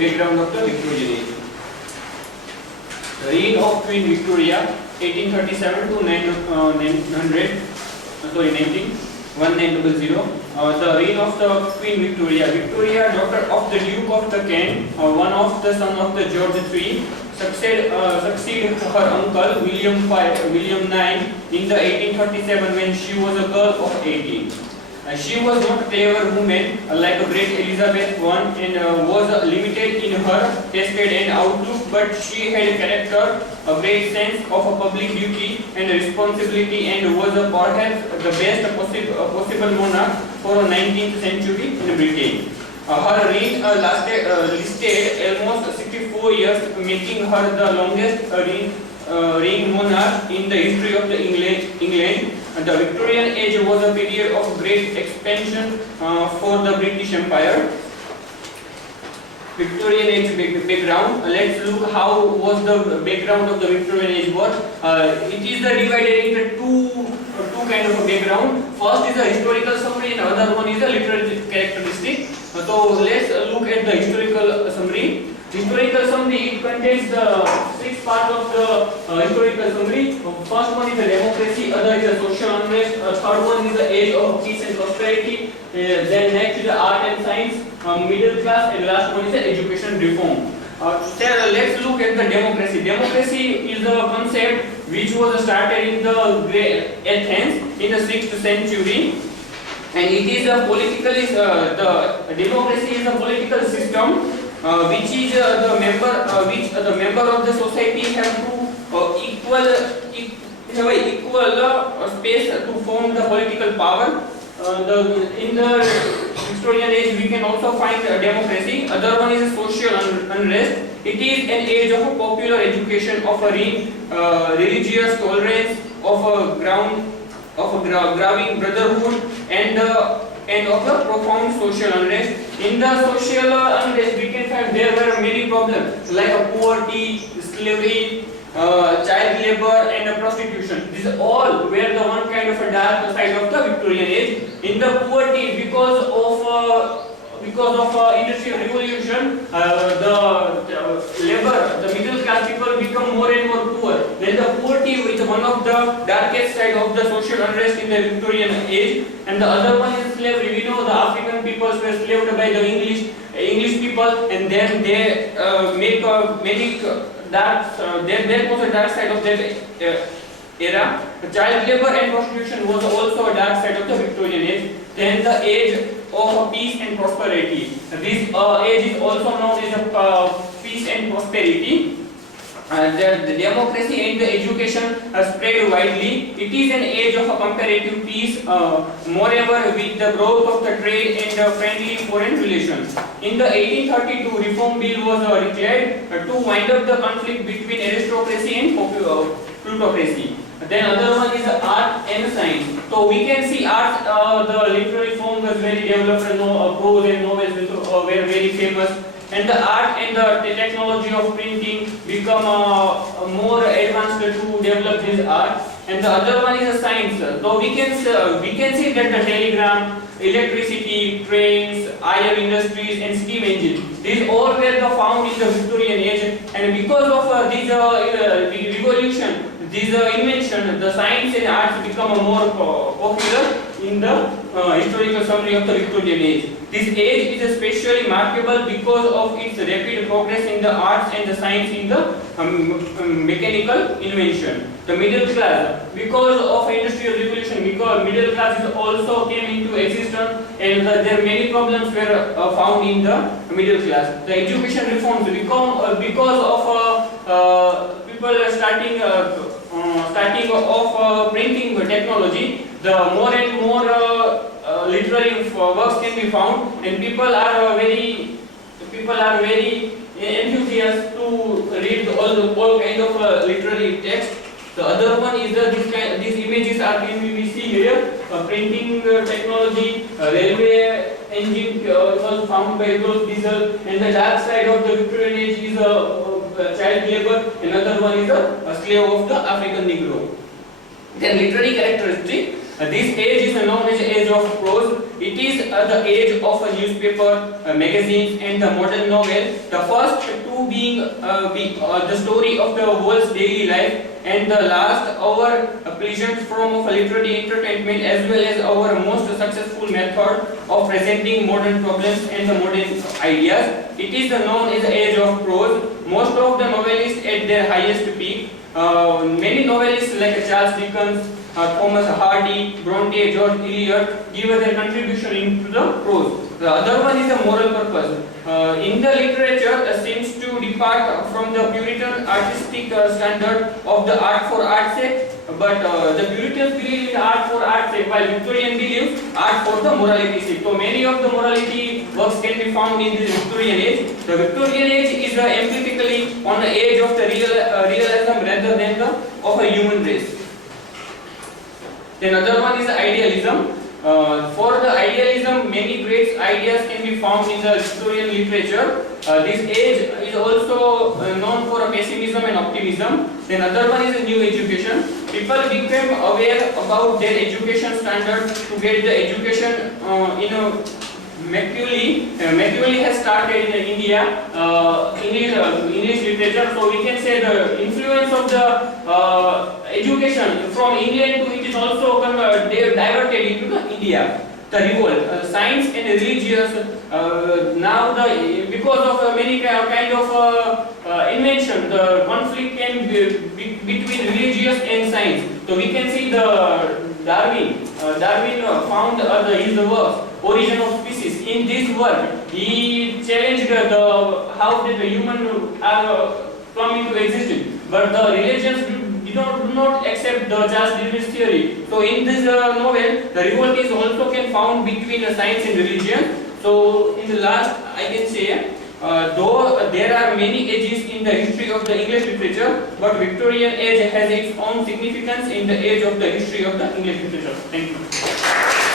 background of the Victorian Age. The reign of Queen Victoria, 1837 to 1900. The reign of the Queen Victoria. Victoria, daughter of the Duke of the Kent, one of the son of the George III, succeeded her uncle William IX in the 1837 when she was a girl of 18. She was not a clever woman like a great Elizabeth I and was limited in her taste and outlook, but she had a character, a great sense of a public duty and responsibility, and was perhaps the best possible monarch for the 19th century in Britain. Her reign lasted almost 64 years, making her the longest reigning monarch in the history of the England. The Victorian Age was a period of great expansion for the British Empire. Victorian Age background. Let's look how was the background of the Victorian Age was. It is divided into two kind of a background. First is a historical summary and other one is a literary characteristic. So let's look at the historical summary. Historical summary, it contains the 6 parts of the historical summary. First one is the democracy, other is the social unrest, third one is the age of peace and prosperity, then next is the art and science, middle class, and last one is the education reform. Let's look at the democracy. Democracy is a concept which was started in the Athens in the 6th century, and it is a politically the democracy is a political system which is the member of the society have to equal space to form the political power. In the Victorian Age we can also find democracy. Other one is social unrest. It is an age of popular education, of religious tolerance, of a growing brotherhood, and of the profound social unrest. In the social unrest we can find there were many problems like poverty, slavery, child labor, and prostitution. These all were the one kind of a dark side of the Victorian Age. In the poverty, because of industrial revolution, the middle class people become more and more poor. Then the poverty is one of the darkest side of the social unrest in the Victorian Age. And the other one is slavery. We know the African peoples were slaved by the English people, and then they make many dark. There was a dark side of that era. Child labor and prostitution was also a dark side of the Victorian Age. Then the age of peace and prosperity. This age is also known as peace and prosperity. The democracy and the education are spread widely. It is an age of a comparative peace, moreover with the growth of the trade and friendly foreign relations. In the 1832 Reform Bill was declared to wind up the conflict between aristocracy and plutocracy. Then other one is art and science. So we can see art, the literary form was very developed, and prose and novels were very famous. And the art and the technology of printing become more advanced to develop this art. And the other one is a science. So we can see that the telegram, electricity, trains, iron industries, and steam engines, these all were found in the Victorian Age. And because of this revolution, this invention, the science and arts become more popular in the historical summary of the Victorian Age. This age is especially remarkable because of its rapid progress in the arts and the science in the mechanical invention. The middle class, because of industrial revolution, because middle class is also came into existence, and there many problems were found in the middle class. The education reforms because of people starting of printing technology, the more and more literary works can be found, and people are very enthusiastic to read all kind of literary text. The other one is these images are we see here. Printing technology, railway engine was found by those diesel, and the dark side of the Victorian Age is child labor. Another one is a slave of the African Negro. Then literary characteristic. This age is known as age of prose. It is the age of a newspaper, magazines, and the modern novel. The first two being the story of the world's daily life, and the last our pleasant form of literary entertainment, as well as our most successful method of presenting modern problems and the modern ideas. It is known as the age of prose. Most of the novelists at their highest peak. Many novelists like Charles Dickens, Thomas Hardy, Bronte, George Eliot give their contribution into the prose. The other one is the moral purpose. In the literature seems to depart from the Puritan artistic standard of the art for art's sake, but the Puritans believe in art for art's sake, while Victorian believes art for the morality sake. So many of the morality works can be found in the Victorian age. The Victorian age is empirically on the age of the realism rather than the of a human race. Then another one is idealism. For the idealism, many great ideas can be found in the Victorian literature. This age is also known for pessimism and optimism. Then another one is new education. People became aware about their education standard to get the education in a Machiavelli has started in India, English literature. So we can say the influence of the education from England to it is also diverted into the India. The revolt, science and religious. Now because of many kind of invention, the conflict came between religious and science. So we can see the Darwin found his work, Origin of Species. In this work, he challenged how did the human come into existence. But the religions do not accept the Charles Darwin's theory. So in this novel, the revolt is also can found between science and religion. So in the last, I can say, though there are many ages in the history of the English literature, but Victorian age has its own significance in the age of the history of the English literature. Thank you.